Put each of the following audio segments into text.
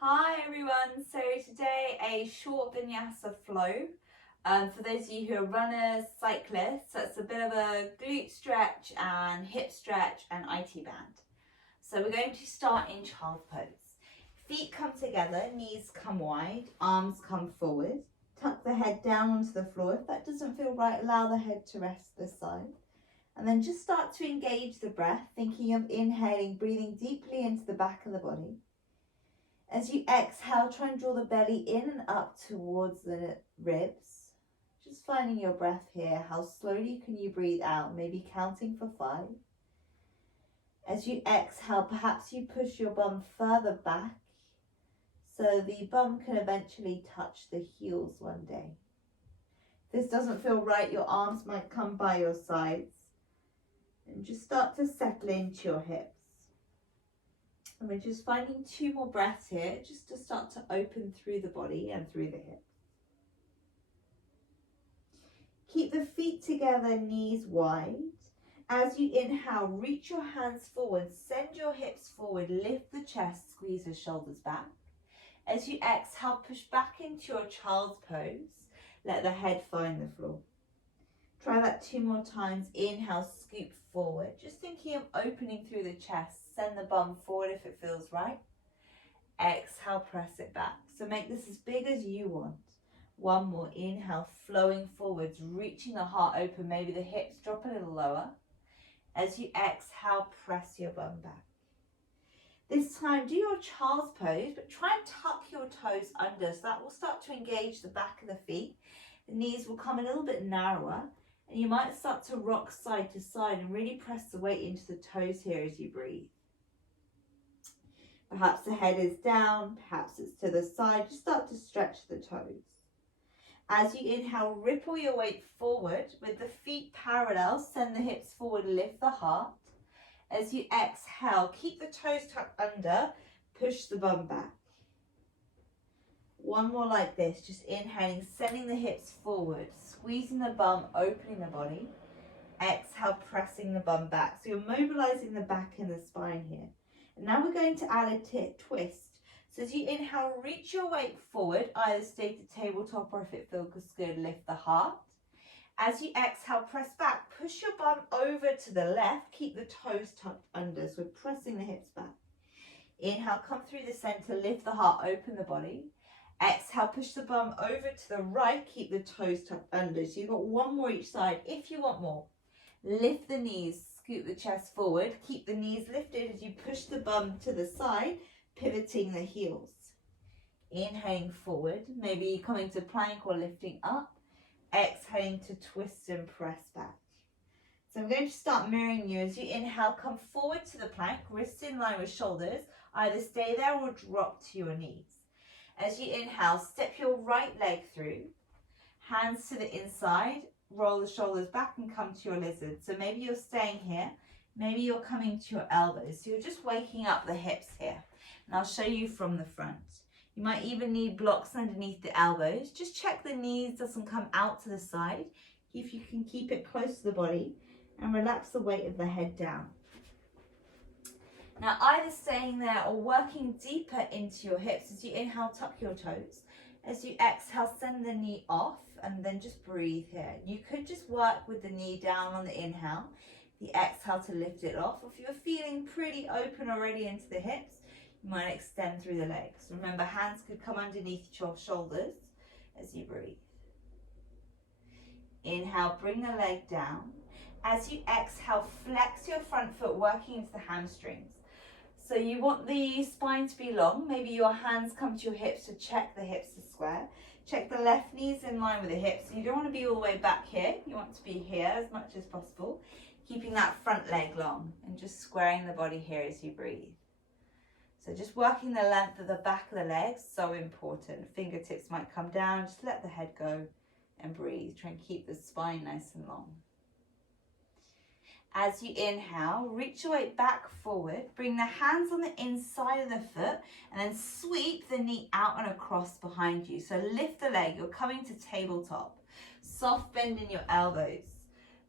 Hi everyone, so today a short vinyasa flow. For those of you who are runners, cyclists, that's a bit of a glute stretch and hip stretch and IT band. So we're going to start in child's pose. Feet come together, knees come wide, arms come forward. Tuck the head down onto the floor. If that doesn't feel right, allow the head to rest this side. And then just start to engage the breath, thinking of inhaling, breathing deeply into the back of the body. As you exhale, try and draw the belly in and up towards the ribs. Just finding your breath here. How slowly can you breathe out? Maybe counting for 5. As you exhale, perhaps you push your bum further back so the bum can eventually touch the heels one day. If this doesn't feel right, your arms might come by your sides. And just start to settle into your hips. And we're just finding 2 more breaths here, just to start to open through the body and through the hips. Keep the feet together, knees wide. As you inhale, reach your hands forward, send your hips forward, lift the chest, squeeze the shoulders back. As you exhale, push back into your child's pose. Let the head find the floor. Try that 2 more times. Inhale, scoop forward. Just thinking of opening through the chest. Send the bum forward if it feels right. Exhale, press it back. So make this as big as you want. 1 more. Inhale, flowing forwards, reaching the heart open. Maybe the hips drop a little lower. As you exhale, press your bum back. This time, do your child's pose, but try and tuck your toes under. So that will start to engage the back of the feet. The knees will come a little bit narrower. And you might start to rock side to side and really press the weight into the toes here as you breathe. Perhaps the head is down, perhaps it's to the side. Just start to stretch the toes. As you inhale, ripple your weight forward with the feet parallel. Send the hips forward, lift the heart. As you exhale, keep the toes tucked under, push the bum back. 1 more like this, just inhaling, sending the hips forward, squeezing the bum, opening the body. Exhale, pressing the bum back. So you're mobilizing the back and the spine here. And now we're going to add a twist. So as you inhale, reach your weight forward, either stay to tabletop or if it feels good, lift the heart. As you exhale, press back, push your bum over to the left, keep the toes tucked under. So we're pressing the hips back. Inhale, come through the center, lift the heart, open the body. Exhale, push the bum over to the right, keep the toes tucked under. So you've got 1 more each side if you want more. Lift the knees, scoot the chest forward, keep the knees lifted as you push the bum to the side, pivoting the heels. Inhaling forward, maybe coming to plank or lifting up. Exhaling to twist and press back. So I'm going to start mirroring you. As you inhale, come forward to the plank, wrists in line with shoulders. Either stay there or drop to your knees. As you inhale, step your right leg through, hands to the inside, roll the shoulders back and come to your lizard. So maybe you're staying here, maybe you're coming to your elbows. So you're just waking up the hips here. And I'll show you from the front. You might even need blocks underneath the elbows. Just check the knees doesn't come out to the side. If you can keep it close to the body and relax the weight of the head down. Now either staying there or working deeper into your hips. As you inhale, tuck your toes. As you exhale, send the knee off and then just breathe here. You could just work with the knee down on the inhale, the exhale to lift it off. If you're feeling pretty open already into the hips, you might extend through the legs. Remember, hands could come underneath your shoulders as you breathe. Inhale, bring the leg down. As you exhale, flex your front foot, working into the hamstrings. So you want the spine to be long. Maybe your hands come to your hips to check the hips are square. Check the left knees in line with the hips. You don't want to be all the way back here. You want to be here as much as possible. Keeping that front leg long and just squaring the body here as you breathe. So just working the length of the back of the legs, so important. Fingertips might come down. Just let the head go and breathe. Try and keep the spine nice and long. As you inhale, reach your weight back forward, bring the hands on the inside of the foot, and then sweep the knee out and across behind you. So lift the leg, you're coming to tabletop. Soft bend in your elbows.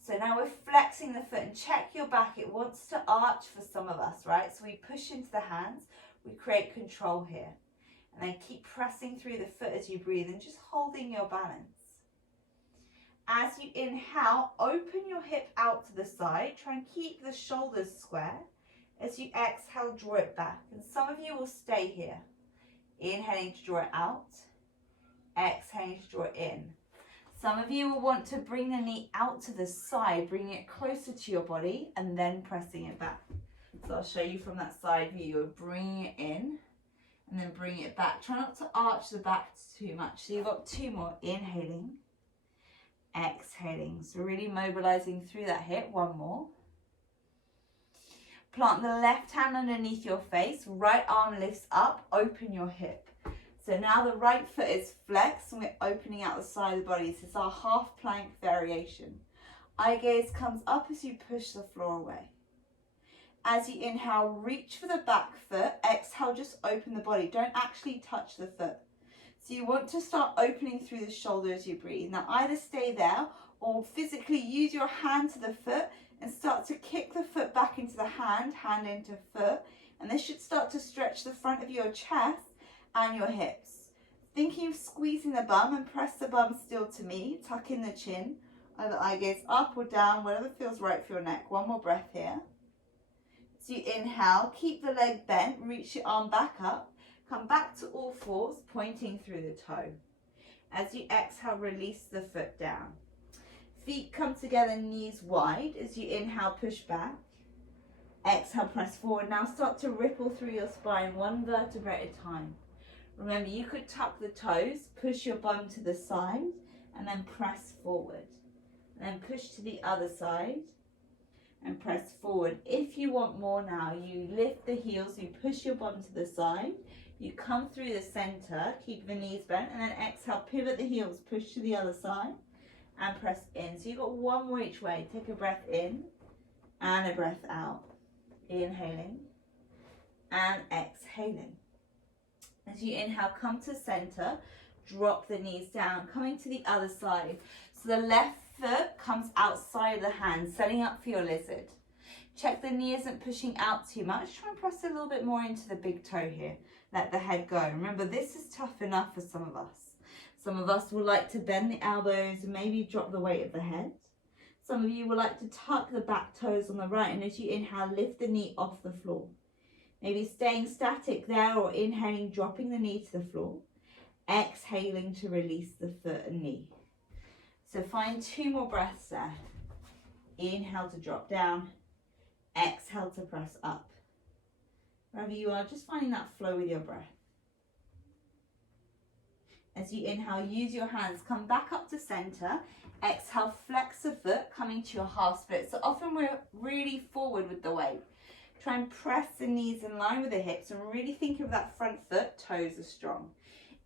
So now we're flexing the foot and check your back. It wants to arch for some of us, right? So we push into the hands, we create control here. And then keep pressing through the foot as you breathe and just holding your balance. As you inhale, open your hip out to the side. Try and keep the shoulders square. As you exhale, draw it back. And some of you will stay here. Inhaling to draw it out. Exhaling to draw it in. Some of you will want to bring the knee out to the side, bringing it closer to your body and then pressing it back. So I'll show you from that side view. You're bringing it in and then bring it back. Try not to arch the back too much. So you've got 2 more. Inhaling, exhaling. So really mobilizing through that hip. 1 more. Plant the left hand underneath your face. Right arm lifts up. Open your hip. So now the right foot is flexed and we're opening out the side of the body. This is our half plank variation. Eye gaze comes up as you push the floor away. As you inhale, reach for the back foot. Exhale, just open the body. Don't actually touch the foot. So you want to start opening through the shoulder as you breathe. Now either stay there or physically use your hand to the foot and start to kick the foot back into the hand, hand into foot. And this should start to stretch the front of your chest and your hips. Thinking of squeezing the bum and press the bum still to me. Tuck in the chin. Either eye gaze up or down, whatever feels right for your neck. 1 more breath here. So you inhale, keep the leg bent, reach your arm back up. Come back to all fours, pointing through the toe. As you exhale, release the foot down. Feet come together, knees wide. As you inhale, push back. Exhale, press forward. Now start to ripple through your spine, 1 vertebra at a time. Remember, you could tuck the toes, push your bum to the side, and then press forward. And then push to the other side, and press forward. If you want more now, you lift the heels, you push your bum to the side, you come through the center, keep the knees bent, and then exhale, pivot the heels, push to the other side, and press in. So you've got 1 more each way. Take a breath in, and a breath out. Inhaling, and exhaling. As you inhale, come to center, drop the knees down, coming to the other side. So the left foot comes outside the hand, setting up for your lizard. Check the knee isn't pushing out too much. Try and press a little bit more into the big toe here. Let the head go. Remember, this is tough enough for some of us. Some of us will like to bend the elbows and maybe drop the weight of the head. Some of you will like to tuck the back toes on the right, and as you inhale, lift the knee off the floor. Maybe staying static there or inhaling, dropping the knee to the floor. Exhaling to release the foot and knee. So find 2 more breaths there. Inhale to drop down. Exhale to press up. Wherever you are, just finding that flow with your breath. As you inhale, use your hands. Come back up to center. Exhale, flex the foot, coming to your half split. So often we're really forward with the weight. Try and press the knees in line with the hips and really think of that front foot, toes are strong.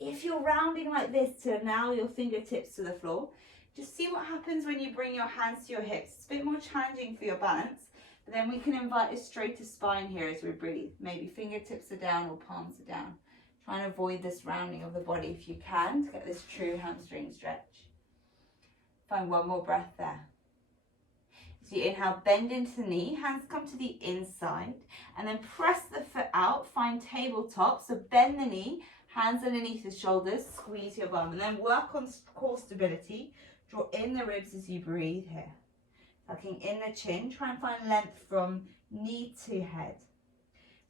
If you're rounding like this to allow your fingertips to the floor, just see what happens when you bring your hands to your hips. It's a bit more challenging for your balance, but then we can invite a straighter spine here as we breathe. Maybe fingertips are down or palms are down. Try and avoid this rounding of the body if you can to get this true hamstring stretch. Find 1 more breath there. So you inhale, bend into the knee, hands come to the inside, and then press the foot out, find tabletop, so bend the knee, hands underneath the shoulders, squeeze your bum, and then work on core stability. Draw in the ribs as you breathe here. Tucking in the chin, try and find length from knee to head.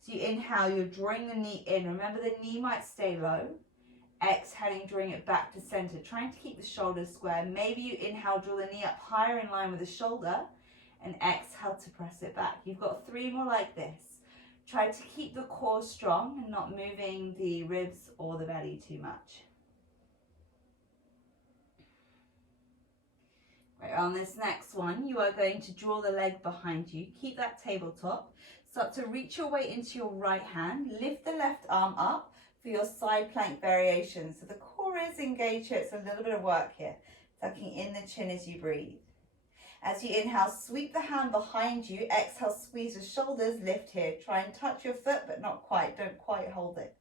So you inhale, you're drawing the knee in. Remember, the knee might stay low. Exhaling, drawing it back to center, trying to keep the shoulders square. Maybe you inhale, draw the knee up higher in line with the shoulder, and exhale to press it back. You've got 3 more like this. Try to keep the core strong and not moving the ribs or the belly too much. Right, on this next one, you are going to draw the leg behind you. Keep that tabletop. Start to reach your way into your right hand. Lift the left arm up for your side plank variation. So the core is engaged here. It's a little bit of work here. Tucking in the chin as you breathe. As you inhale, sweep the hand behind you. Exhale, squeeze the shoulders, lift here. Try and touch your foot, but not quite. Don't quite hold it.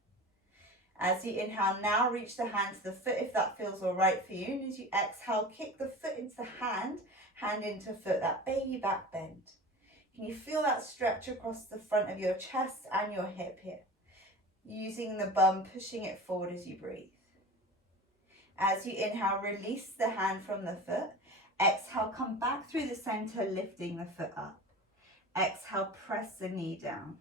As you inhale, now reach the hand to the foot if that feels all right for you. And as you exhale, kick the foot into the hand into foot, that baby back bend. Can you feel that stretch across the front of your chest and your hip here? using the bum, pushing it forward as you breathe. As you inhale, release the hand from the foot. Exhale, come back through the center, lifting the foot up. Exhale, press the knee down.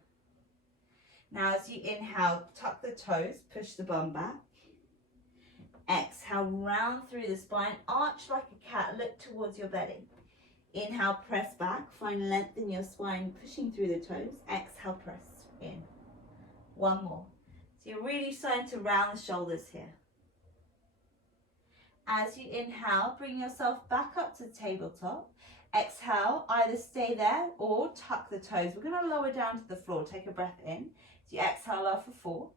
Now as you inhale, tuck the toes, push the bum back. Exhale, round through the spine, arch like a cat, look towards your belly. Inhale, press back, find length in your spine, pushing through the toes. Exhale, press in. One more. So you're really starting to round the shoulders here. As you inhale, bring yourself back up to tabletop. Exhale, either stay there or tuck the toes. We're going to lower down to the floor. Take a breath in. So you exhale out for 4,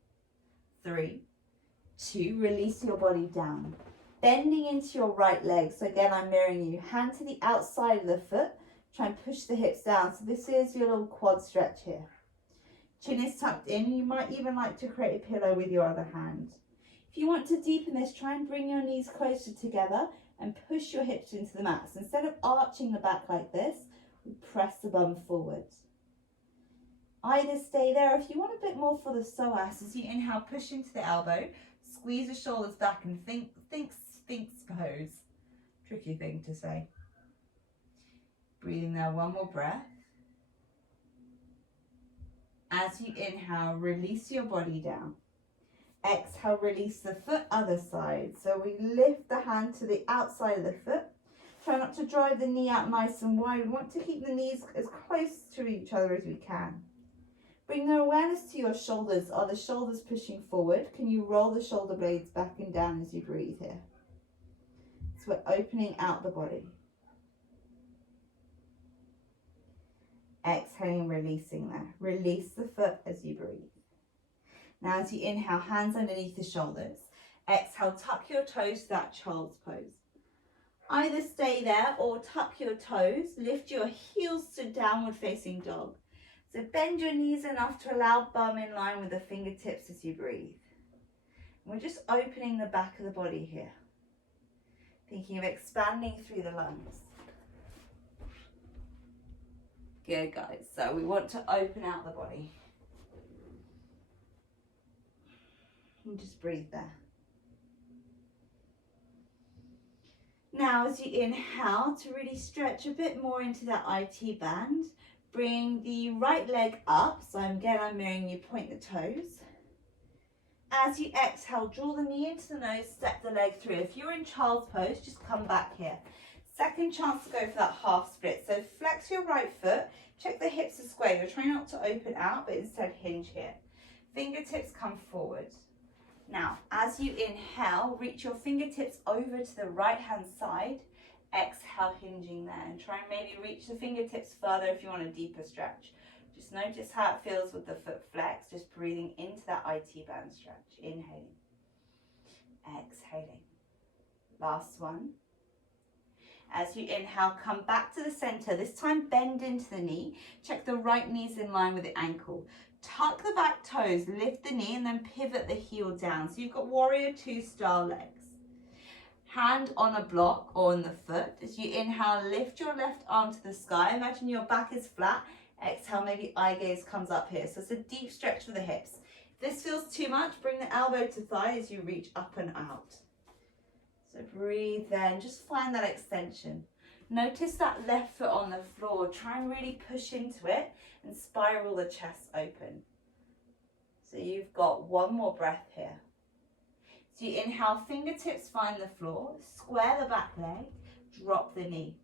3, 2, release your body down. Bending into your right leg. So again, I'm mirroring you. Hand to the outside of the foot. Try and push the hips down. So this is your little quad stretch here. Chin is tucked in. You might even like to create a pillow with your other hand. If you want to deepen this, try and bring your knees closer together and push your hips into the mat. So instead of arching the back like this, we press the bum forward. Either stay there, if you want a bit more for the psoas, as you inhale, push into the elbow, squeeze the shoulders back and think Sphinx pose. Tricky thing to say. Breathing there, one more breath. As you inhale, release your body down. Exhale, release the foot, other side. So we lift the hand to the outside of the foot. Try not to drive the knee out nice and wide. We want to keep the knees as close to each other as we can. Bring the awareness to your shoulders. Are the shoulders pushing forward? Can you roll the shoulder blades back and down as you breathe here? So we're opening out the body. Exhaling, releasing there. Release the foot as you breathe. Now as you inhale, hands underneath the shoulders. Exhale, tuck your toes to that child's pose. Either stay there or tuck your toes. Lift your heels to downward facing dog. So bend your knees enough to allow bum in line with the fingertips as you breathe. And we're just opening the back of the body here. Thinking of expanding through the lungs. Good, guys. So we want to open out the body. And just breathe there. Now as you inhale, to really stretch a bit more into that IT band, bring the right leg up. So I'm mirroring you, point the toes. As you exhale, draw the knee into the nose, step the leg through. If you're in child's pose, just come back here. Second chance to go for that half split. So flex your right foot, check the hips are square. You're trying not to open out, but instead hinge here. Fingertips come forward. Now, as you inhale, reach your fingertips over to the right hand side. Exhale, hinging there. And try and maybe reach the fingertips further if you want a deeper stretch. Just notice how it feels with the foot flex. Just breathing into that IT band stretch. Inhaling. Exhaling. Last one. As you inhale, come back to the center. This time bend into the knee. Check the right knee's in line with the ankle. Tuck the back toes, lift the knee, and then pivot the heel down. So you've got warrior 2 style legs. Hand on a block or on the foot. As you inhale, lift your left arm to the sky. Imagine your back is flat. Exhale, maybe eye gaze comes up here. So it's a deep stretch for the hips. If this feels too much, bring the elbow to thigh as you reach up and out. So breathe then, just find that extension. Notice that left foot on the floor. Try and really push into it and spiral the chest open. So you've got one more breath here. So you inhale, fingertips find the floor, square the back leg, drop the knee.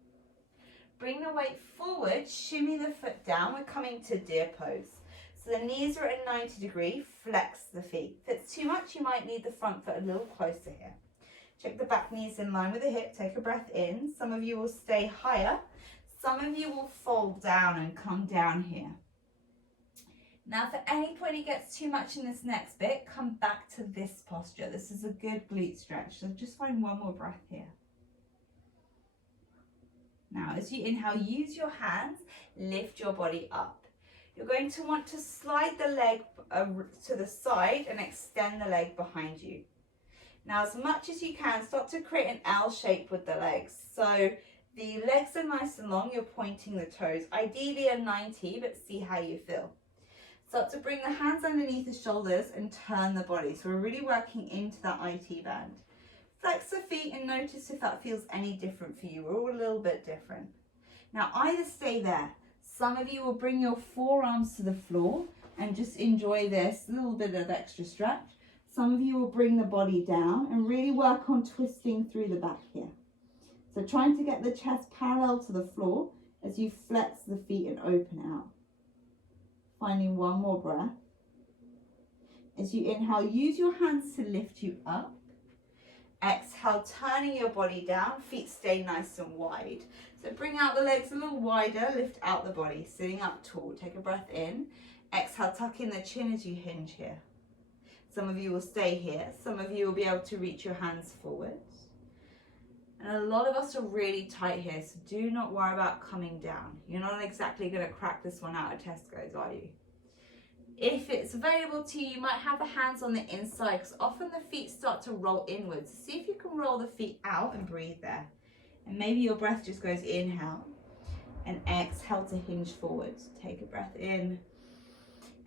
Bring the weight forward, shimmy the foot down. We're coming to deer pose. So the knees are at a 90 degree, flex the feet. If it's too much, you might need the front foot a little closer here. Check the back knees in line with the hip, take a breath in. Some of you will stay higher. Some of you will fold down and come down here. Now, if at any point it gets too much in this next bit, come back to this posture. This is a good glute stretch. So just find one more breath here. Now, as you inhale, use your hands, lift your body up. You're going to want to slide the leg to the side and extend the leg behind you. Now, as much as you can, start to create an L shape with the legs. So the legs are nice and long, you're pointing the toes. Ideally a 90, but see how you feel. Start to bring the hands underneath the shoulders and turn the body. So we're really working into that IT band. Flex the feet and notice if that feels any different for you. We're all a little bit different. Now either stay there. Some of you will bring your forearms to the floor and just enjoy this little bit of extra stretch. Some of you will bring the body down and really work on twisting through the back here. So trying to get the chest parallel to the floor as you flex the feet and open out. Finding one more breath. As you inhale, use your hands to lift you up. Exhale, turning your body down, feet stay nice and wide. So bring out the legs a little wider, lift out the body, sitting up tall. Take a breath in. Exhale, tuck in the chin as you hinge here. Some of you will stay here. Some of you will be able to reach your hands forwards. And a lot of us are really tight here, so do not worry about coming down. You're not exactly going to crack this one out of Tesco's, are you? If it's available to you, you might have the hands on the inside because often the feet start to roll inwards. See if you can roll the feet out and breathe there. And maybe your breath just goes inhale and exhale to hinge forwards. Take a breath in.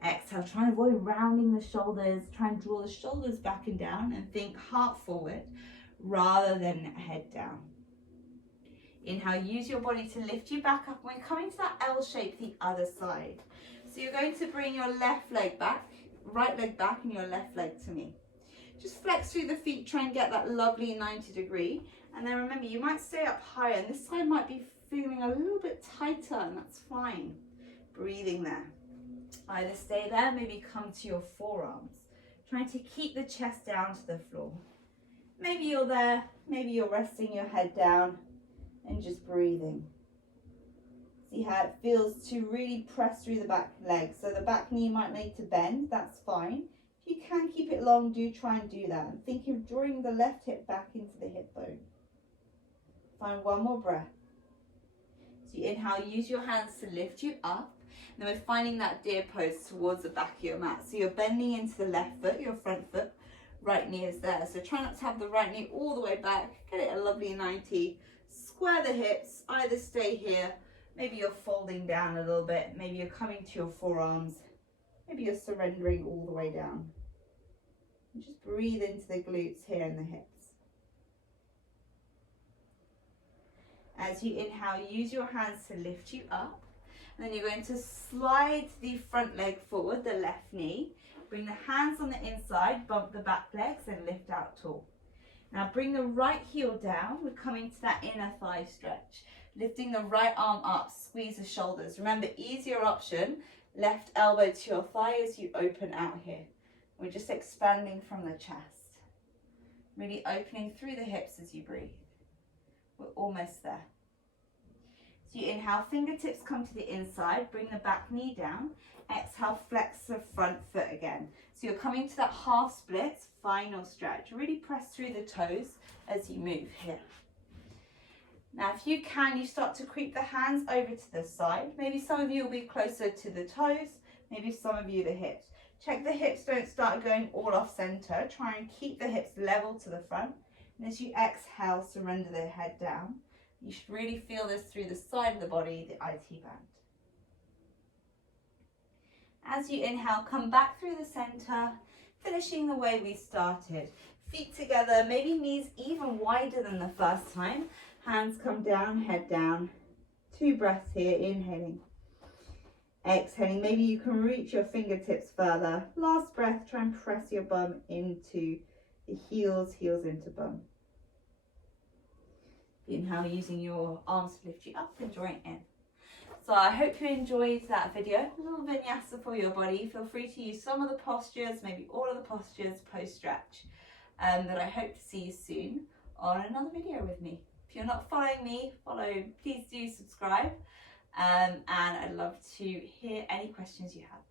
Exhale, try and avoid rounding the shoulders. Try and draw the shoulders back and down and think heart forward rather than head down. Inhale, use your body to lift you back up. We're coming to that L shape the other side. So you're going to bring your left leg back, right leg back, and your left leg to me. Just flex through the feet, try and get that lovely 90 degree. And then remember, you might stay up higher, and this side might be feeling a little bit tighter, and that's fine. Breathing there. Either stay there, maybe come to your forearms. Trying to keep the chest down to the floor. Maybe you're there, maybe you're resting your head down and just breathing. See how it feels to really press through the back leg. So the back knee might need to bend, that's fine. If you can keep it long, do try and do that. And think of drawing the left hip back into the hip bone. Find one more breath. So you inhale, use your hands to lift you up. And then we're finding that deer pose towards the back of your mat. So you're bending into the left foot, your front foot, right knee is there. So try not to have the right knee all the way back. Get it a lovely 90. Square the hips, either stay here. Maybe you're folding down a little bit. Maybe you're coming to your forearms. Maybe you're surrendering all the way down. And just breathe into the glutes here and the hips. As you inhale, use your hands to lift you up. And then you're going to slide the front leg forward, the left knee. Bring the hands on the inside, bump the back legs and lift out tall. Now bring the right heel down. We're coming to that inner thigh stretch. Lifting the right arm up, squeeze the shoulders. Remember, easier option, left elbow to your thigh as you open out here. We're just expanding from the chest. Really opening through the hips as you breathe. We're almost there. So you inhale, fingertips come to the inside, bring the back knee down. Exhale, flex the front foot again. So you're coming to that half split, final stretch. Really press through the toes as you move here. Now, if you can, you start to creep the hands over to the side. Maybe some of you will be closer to the toes, maybe some of you the hips. Check the hips don't start going all off center. Try and keep the hips level to the front. And as you exhale, surrender the head down. You should really feel this through the side of the body, the IT band. As you inhale, come back through the center, finishing the way we started. Feet together, maybe knees even wider than the first time. Hands come down, head down. 2 breaths here, inhaling. Exhaling, maybe you can reach your fingertips further. Last breath, try and press your bum into the heels, heels into bum. Inhale, using your arms to lift you up and drawing in. So I hope you enjoyed that video. A little vinyasa for your body. Feel free to use some of the postures, maybe all of the postures post-stretch. But I hope to see you soon on another video with me. If you're not following me, please do subscribe. And I'd love to hear any questions you have.